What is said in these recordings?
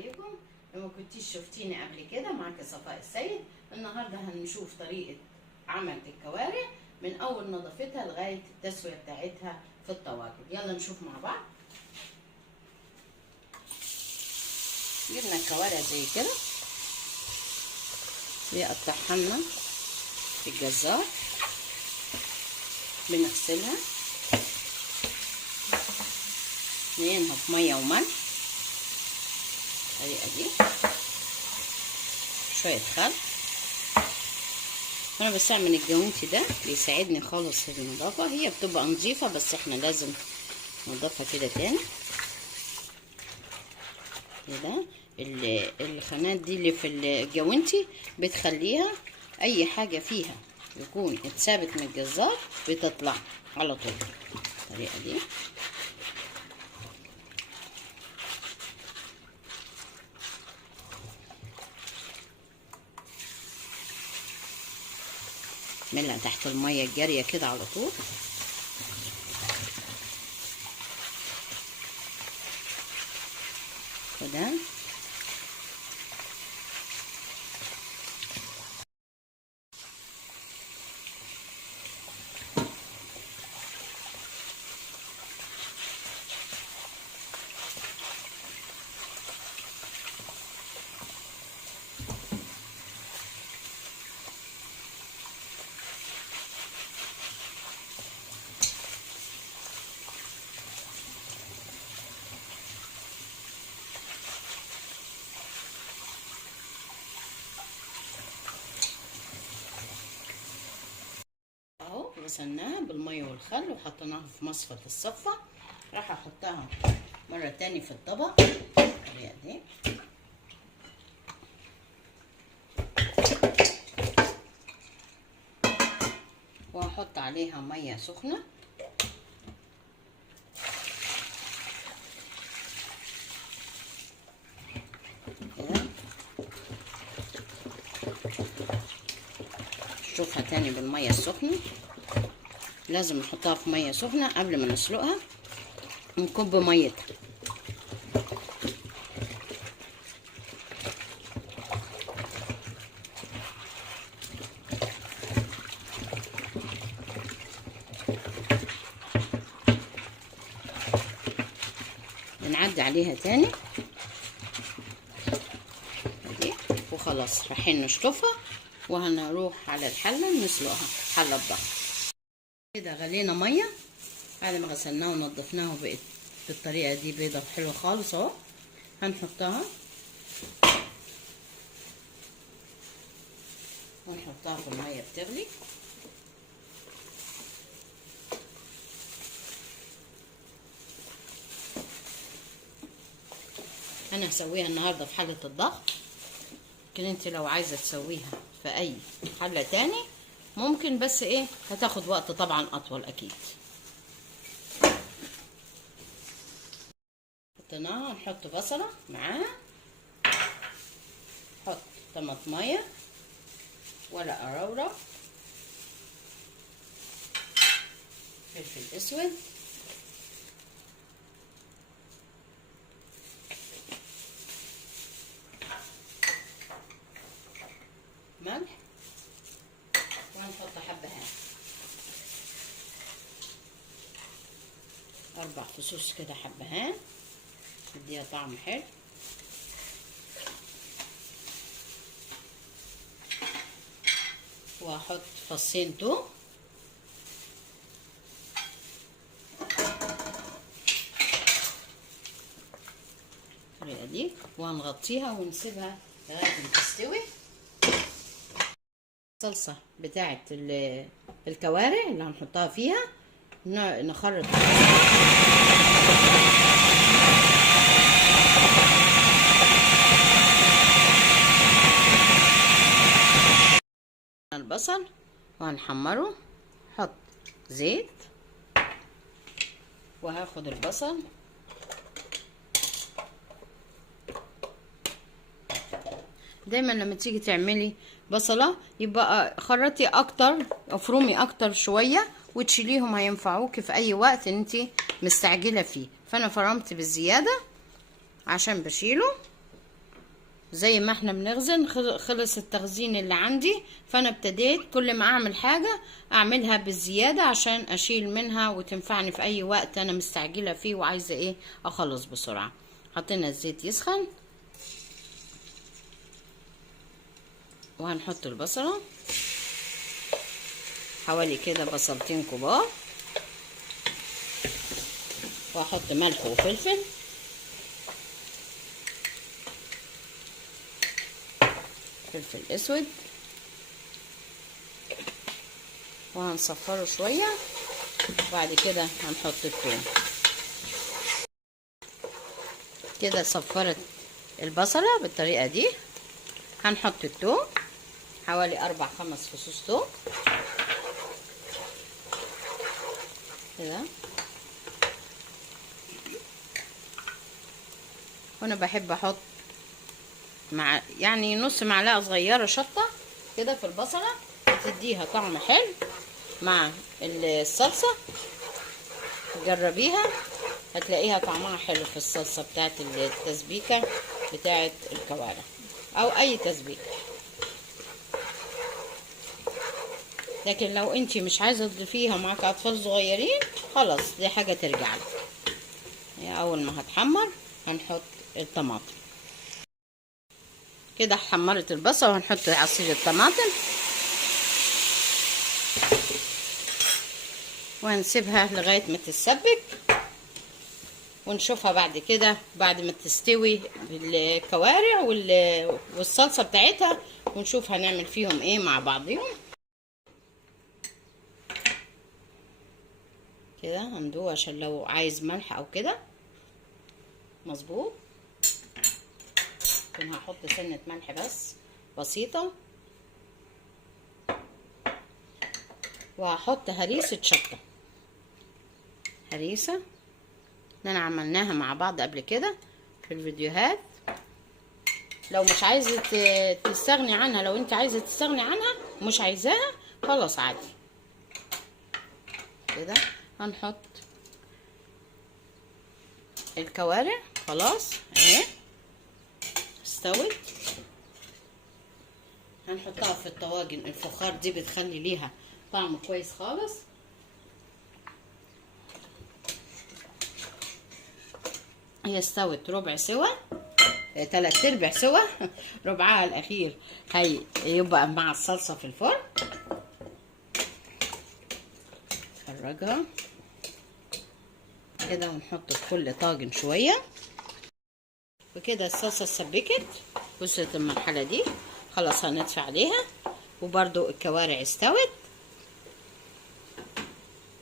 عليكم. لو ما كنتيش شفتيني قبل كده، معاكي صفاء السيد. النهارده هنشوف طريقه عمل الكوارع من اول نظافتها لغايه التسويه بتاعتها في الطواجن. يلا نشوف مع بعض. جبنا الكوارع زي كده، بيقطعها لنا في الجزار، بنغسلها نعينها في ميه وملح الطريقه دي، شويه خل. انا بستعمل الجوانتي ده، بيساعدني خالص في النظافه. هي بتبقى نظيفه بس احنا لازم ننضفها كده تاني كده. الخانات دي اللي في الجوانتي بتخليها اي حاجه فيها يكون اتثابت من الجزار بتطلع على طول الطريقه دي. نعملها تحت الميه الجاريه كده على طول. كده اهو غسلناها بالميه والخل وحطيناها في مصفى الصفة. راح احطها مره تاني في الطبق بالطريقه دي. وهحط عليها ميه سخنه كده. نشوفها تاني بالميه السخنه. لازم نحطها في ميه سخنه قبل ما نسلقها، نكب ميتها. بنعدي عليها تاني دي وخلاص. رايحين نشطفها وهنروح على الحله نسلقها، حله بضغط كده. غلينا ميه بعد ما غسلناها ونضفناها وبقت بالطريقه دي بيضه حلوه خالص اهو. هنحطها في الميه بتغلي. انا هسويها النهارده في حله الضغط، لكن انت لو عايزه تسويها في اي حله تاني ممكن، بس ايه هتاخد وقت طبعا اطول اكيد. حطيناها، نحط بصله معاها، نحط طماطميه، ورق رورة، فلفل اسود، ملح، وهنحط حبهان 4 فصوص كده حبهان تديها طعم حلو. وهحط فصين توم بالطريقه دي، وهنغطيها ونسيبها لغايه ما تستوي. الصلصه بتاعه الكوارع اللي هنحطها فيها نخرط البصل وهنحمره. نحط زيت وهاخد البصل دايما لما تيجي تعملي بصله يبقى خرطي اكتر، افرمي اكتر شويه وتشيليهم، هينفعوكي في اي وقت ان انت مستعجله فيه. فانا فرمت بالزياده عشان بشيله زي ما احنا بنخزن. خلص التخزين اللي عندي، فانا ابتديت كل ما اعمل حاجة اعملها بالزيادة عشان اشيل منها وتنفعني في اي وقت انا مستعجلة فيه وعايزة ايه اخلص بسرعة. حطينا الزيت يسخن وهنحط البصلة، حوالي كده بصلتين كبار، واحط ملح وفلفل، فلفل اسود، وهنصفره شوية. وبعد كده هنحط الثوم. كده صفرت البصلة بالطريقة دي. هنحط الثوم، حوالي 4-5 فصوص ثوم كده. وانا بحب احط يعني نص معلقة صغيرة شطة كده في البصلة، بتديها طعم حلو مع الصلصة. جربيها هتلاقيها طعمها حلو في الصلصة بتاعت التسبيكة بتاعت الكوارع او اي تسبيكة. لكن لو انتي مش عايزة تضيفيها معاك اطفال صغيرين، خلاص دي حاجة ترجع لك. اول ما هتحمر هنحط الطماطم. كده حمرت البصل وهنحط عصير الطماطم وهنسيبها لغاية ما تتسبك، ونشوفها بعد كده بعد ما تستوي الكوارع والصلصة بتاعتها، ونشوف هنعمل فيهم ايه مع بعضهم. كده هندوق عشان لو عايز ملح او كده مظبوط. كنت هحط سنة ملح بس بسيطة، وهحط هريسة شطة، هريسة اللي انا عملناها مع بعض قبل كده في الفيديوهات. لو مش عايزة تستغني عنها، لو انت عايزة تستغني عنها مش عايزاها، خلاص عادي. كده هنحط الكوارع خلاص اهي استوت. هنحطها في الطواجن الفخار دي، بتخلي ليها طعم كويس خالص. هي استوت ربع سوا، 3/4 سوا. ربعها الاخير هي يبقى مع الصلصة في الفرن. نخرجها كده ونحط في كل طاجن شوية. وكده الصلصة اتسبكت، وصلت المرحلة دي خلاص هنطفي عليها. وبرضو الكوارع استوت.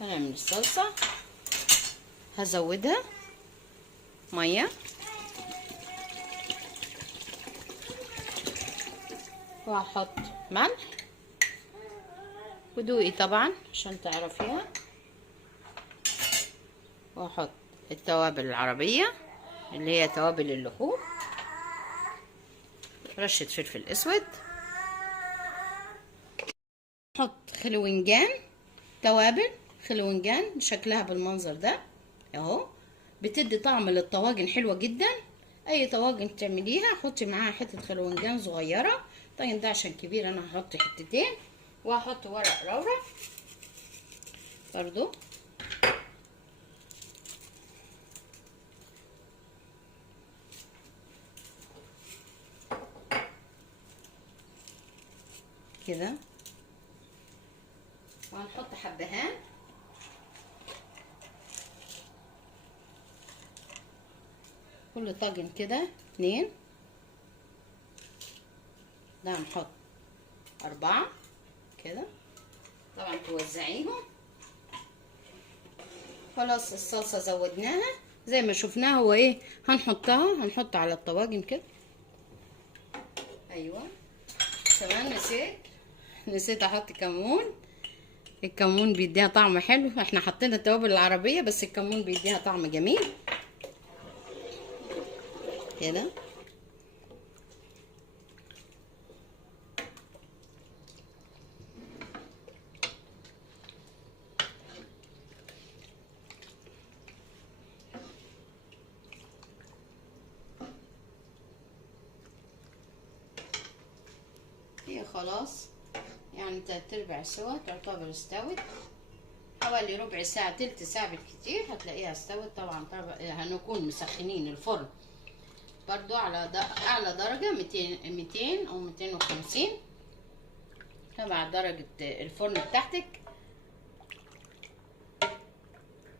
هنعمل الصلصة، هزودها مية وهحط ملح ودوقي طبعا عشان تعرفيها، وهحط التوابل العربية اللي هي توابل اللحوم، رشة فلفل اسود، نحط خلوينجان، توابل خلوينجان شكلها بالمنظر ده اهو، بتدي طعم للطواجن حلوة جدا. اي طواجن تعمليها حطي معاها حتة خلوينجان صغيرة. طيب ده عشان كبير انا هحط حتتين، وهحط ورق لورا برضو كده، وهنحط حبهان، كل طاجن كده 2. ده هنحط 4 كده، طبعا توزعيهم. خلاص الصلصة زودناها زي ما شفناها، هو ايه هنحط على الطواجن كده. ايوه كمان نسيت احط كمون. الكمون بيديها طعم حلو، احنا حطينا التوابل العربية بس الكمون بيديها طعم جميل كده. هي خلاص يعني 3/4 سوا، تعتبر استوت. حوالي ربع ساعة تلت ساعة بالكتير هتلاقيها استوت. طبعا هنكون مسخنين الفرن برضو على اعلى درجة 200 او 250 تبع درجة الفرن بتاعتك،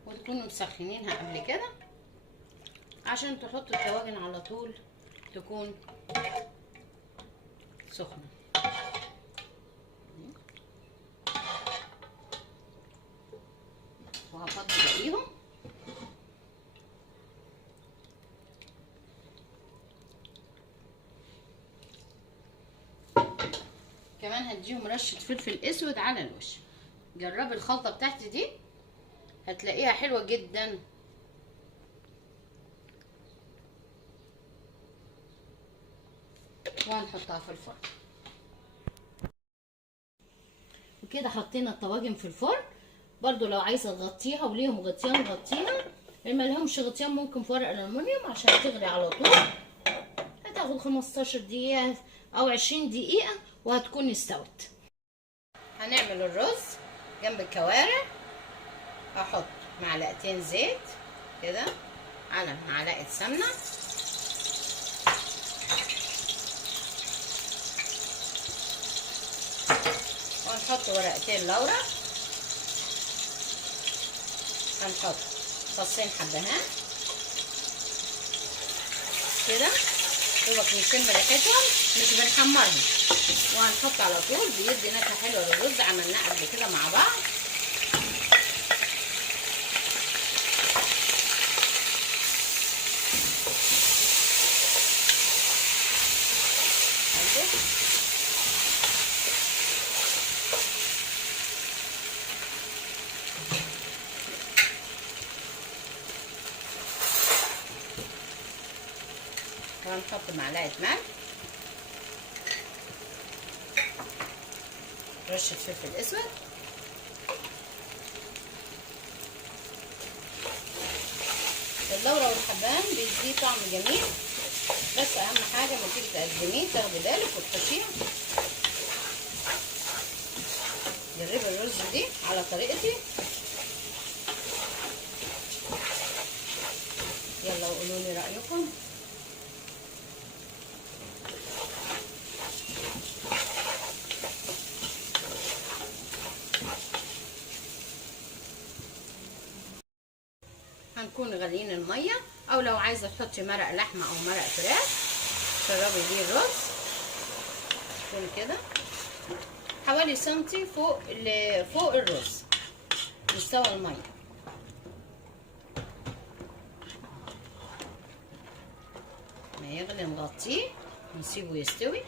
وتكونوا مسخنينها قبل كده عشان تحطوا الطواجن على طول تكون سخنة. وهفضي باقيهم. كمان هديهم رشة فلفل اسود على الوش. جربي الخلطة بتاعتي دي هتلاقيها حلوة جدا. وهنحطها في الفرن. وكده حطينا الطواجن في الفرن. برضو لو عايزه تغطيها وليهم غطيان غطيها، اللي ملهمش غطيان ممكن في ورق الالومنيوم عشان تغلي على طول. هتاخد 15 دقيقه او 20 دقيقه وهتكون استوت. هنعمل الرز جنب الكوارع. هحط معلقتين زيت كده على معلقه سمنه، وهنحط ورقتين لورا. هنحط فصين حبهان كده دوبك نشم ريحتهم، مش بنحمرهم. وهنحط على طول، بيدي نكهه حلوه للرز، عملناه قبل كده مع بعض. وهنحط معلقه ملح، رشه فلفل اسود، اللورة والحبان بيديه طعم جميل. بس اهم حاجه لما تيجي تقدميه تاخدي بالك وتحطيه. جربي الرز دي على طريقتي، يلا وقولوا لي رايكم. هنكون غاليين الميه، او لو عايزه تحطي مرق لحمه او مرق فراخ شربي بيه الرز. يكون كده حوالي سنتي فوق الرز مستوى الميه. ما يغلي نغطيه ونسيبه يستوي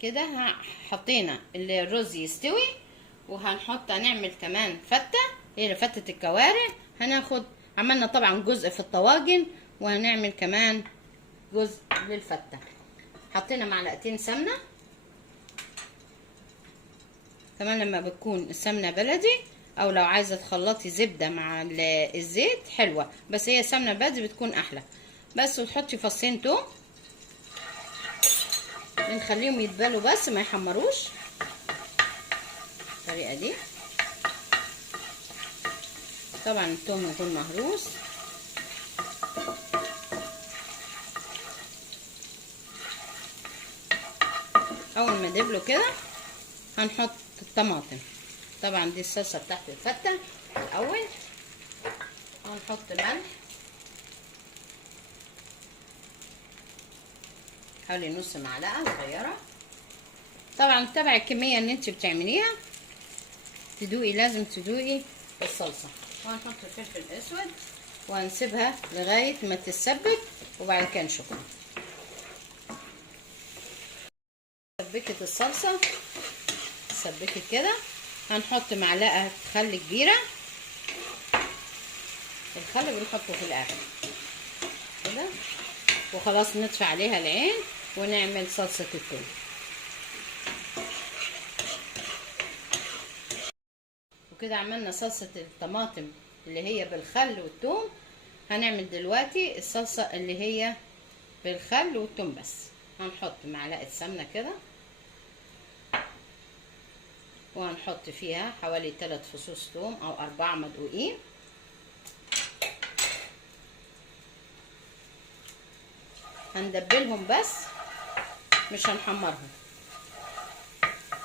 كده. حطينا الرز يستوي، هنعمل كمان فته، هي فتة الكوارع. عملنا طبعا جزء في الطواجن، وهنعمل كمان جزء للفتة. حطينا معلقتين سمنة كمان لما بتكون السمنة بلدي، او لو عايزة تخلطي زبدة مع الزيت حلوة، بس هي سمنة بلدي بتكون احلى. بس وتحطي فصين توم، بنخليهم يتبلوا بس ما يحمروش بالطريقة دي. طبعا التوم يكون مهروس. اول ما دبلوا كده هنحط الطماطم. طبعا دي الصلصه بتاعت الفته الاول. هنحط ملح حوالي نص معلقه صغيره. طبعا تبع الكميه اللي انت بتعمليها لازم تدوقي الصلصه. وهنحط الفلفل الاسود وهنسيبها لغايه ما تتسبك، وبعد كده نشوفها. سبكت الصلصه، سبكت كده. هنحط معلقه خل كبيره. الخل بنحطه في الاخر كده، وخلاص نطفي عليها العين ونعمل صلصه الثوم. وكده عملنا صلصه الطماطم اللي هي بالخل والثوم. هنعمل دلوقتي الصلصه اللي هي بالخل والثوم بس. هنحط معلقه سمنه كده وهنحط فيها حوالي 3 فصوص ثوم او 4 مدقوقين. هندبلهم بس مش هنحمرهم.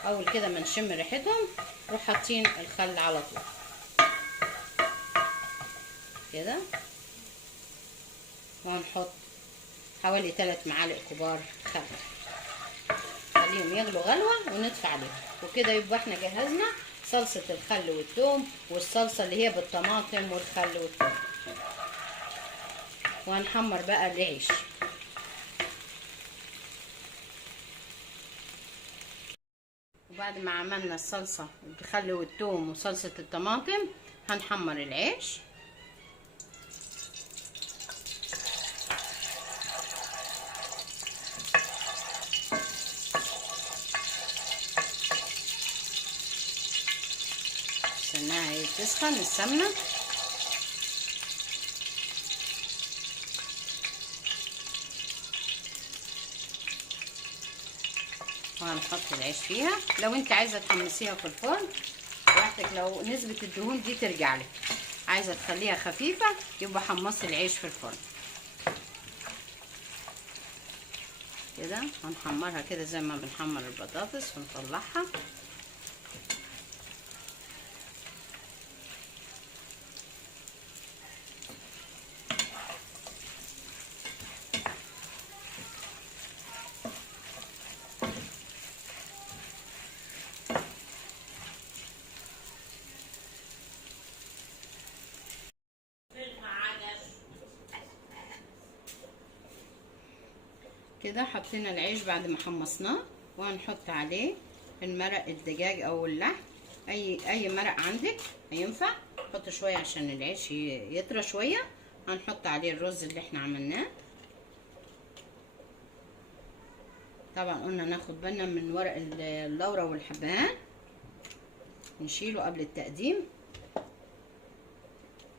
اول كده ما نشم ريحتهم نروح حاطين الخل على طول كده. وهنحط حوالي 3 معالق كبار خل، خليهم يغلوا غلوه ونطفي عليهم. وكده يبقى احنا جهزنا صلصه الخل والثوم والصلصه اللي هي بالطماطم والخل والثوم. وهنحمر بقى العيش. وبعد ما عملنا الصلصه بالخل والثوم وصلصه الطماطم هنحمر العيش. استناها تسخن السمنه. وهنحط العيش فيها. لو انت عايزه تحمصيها في الفرن براحتك، لو نسبه الدهون دي ترجع لك. عايزه تخليها خفيفه يبقى حمصي العيش في الفرن كده. هنحمرها كده زي ما بنحمر البطاطس ونطلعها. كده حطينا العيش بعد ما حمصناه، وهنحط عليه المرق الدجاج او اللحم، اي مرق عندك هينفع. حط شويه عشان العيش يطرى شويه. هنحط عليه الرز اللي احنا عملناه. طبعا قلنا ناخد بالنا من ورق اللورا والحبهان، نشيله قبل التقديم.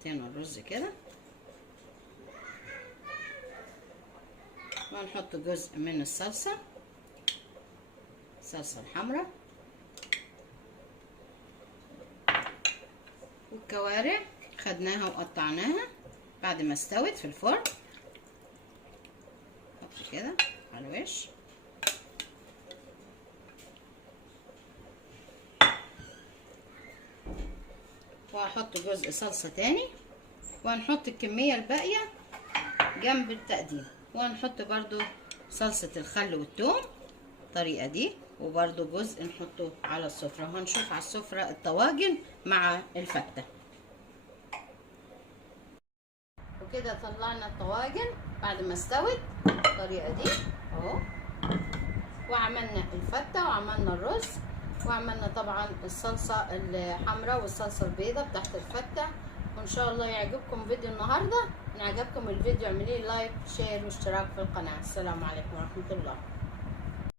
حطينا الرز كده، وهنحط جزء من الصلصة الحمراء والكوارع خدناها وقطعناها بعد ما استوت في الفرن. نحط كده على الوش. وهحط جزء صلصة تاني، وهنحط الكمية الباقية جنب التقديم. وهنحط برضو صلصة الخل والثوم الطريقة دي، وبرضو جزء نحطه على السفرة. وهنشوف على السفرة الطواجن مع الفتة. وكده طلعنا الطواجن بعد ما استوت الطريقة دي اهو. وعملنا الفتة وعملنا الرز وعملنا طبعا الصلصة الحمراء والصلصة البيضاء بتاعت الفتة. وان شاء الله يعجبكم فيديو النهارده. ان عجبكم الفيديو اعملي لايك شير واشتراك في القناة. السلام عليكم ورحمة الله.